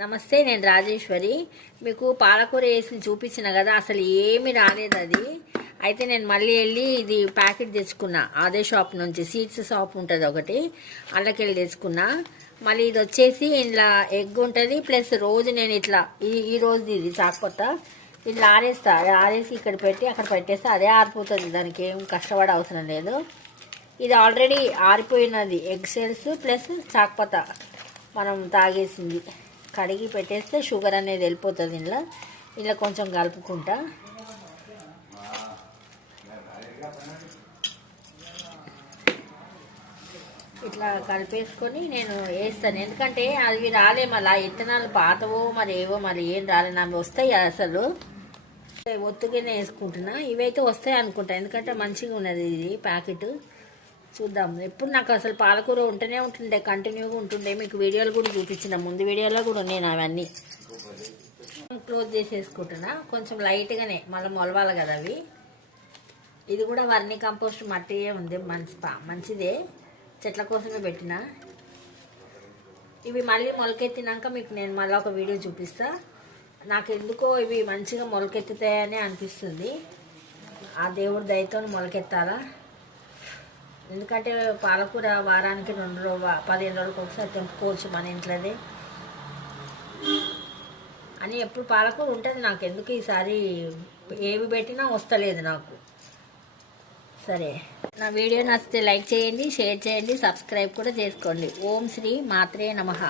నమస్తే, నేను రాజేశ్వరి. మీకు పాలకూర వేసి చూపించిన కదా, అసలు ఏమి రాలేదు అది. అయితే నేను మళ్ళీ వెళ్ళి ఇది ప్యాకెట్ తెచ్చుకున్నా, అదే షాప్ నుంచి. సీడ్స్ షాప్ ఉంటుంది ఒకటి, అందులోకి వెళ్ళి తెచ్చుకున్నా. మళ్ళీ ఇది వచ్చేసి ఇలా ఎగ్ ఉంటుంది, ప్లస్ రోజు నేను ఇట్లా ఈ రోజు ఇది చాకొత్త ఇట్లా ఆరేస్తా. ఆరేసి ఇక్కడ పెట్టి అక్కడ పెట్టేస్తే అదే ఆరిపోతుంది, దానికి ఏం కష్టపడే అవసరం లేదు. ఇది ఆల్రెడీ ఆరిపోయినది ఎగ్ సెల్స్ ప్లస్ చాక్పత మనం తాగేసింది. కడిగి పెట్టేస్తే షుగర్ అనేది వెళ్ళిపోతుంది. ఇలా కొంచెం కలుపుకుంటా. ఇట్లా కలిపేసుకొని నేను వేస్తాను, ఎందుకంటే అవి రాలే. మళ్ళీ ఇత్తనాలు పాతవో మరి ఏవో మరి ఏం రాలే, నాకు వస్తాయి అసలు. ఒత్తుగానే వేసుకుంటున్నా. ఇవైతే వస్తాయి అనుకుంటా, ఎందుకంటే మంచిగా ఉన్నది ఇది ప్యాకెట్. చూద్దాం. ఎప్పుడు నాకు అసలు పాలకూర ఉంటూనే ఉంటుండే, కంటిన్యూగా ఉంటుండే. మీకు వీడియోలు కూడా చూపించిన, ముందు వీడియోలో కూడా నేను అవన్నీ క్లోజ్ చేసేసుకుంటున్నా. కొంచెం లైట్గానే మళ్ళీ మొలవాలి కదా అవి. ఇది కూడా వర్మీ కంపోస్ట్ మట్టియే ఉంది, మంచిదే, చెట్ల కోసమే పెట్టిన. ఇవి మళ్ళీ మొలకెత్తినాక మీకు నేను మళ్ళీ ఒక వీడియో చూపిస్తా. నాకు ఎందుకో ఇవి మంచిగా మొలకెత్తుతాయని అనిపిస్తుంది. ఆ దేవుడి దయతో మొలకెత్తాలా. ఎందుకంటే పాలకూర వారానికి 15 రోజులకు ఒకసారి తెంపుకోవచ్చు మన ఇంట్లోది అని. ఎప్పుడు పాలకూర ఉంటుంది నాకు, ఎందుకు ఈసారి ఏవి పెట్టినా వస్తలేదు నాకు. సరే, నా వీడియో నచ్చితే లైక్ చేయండి, షేర్ చేయండి, సబ్స్క్రైబ్ కూడా చేసుకోండి. ఓం శ్రీ మాత్రే నమః.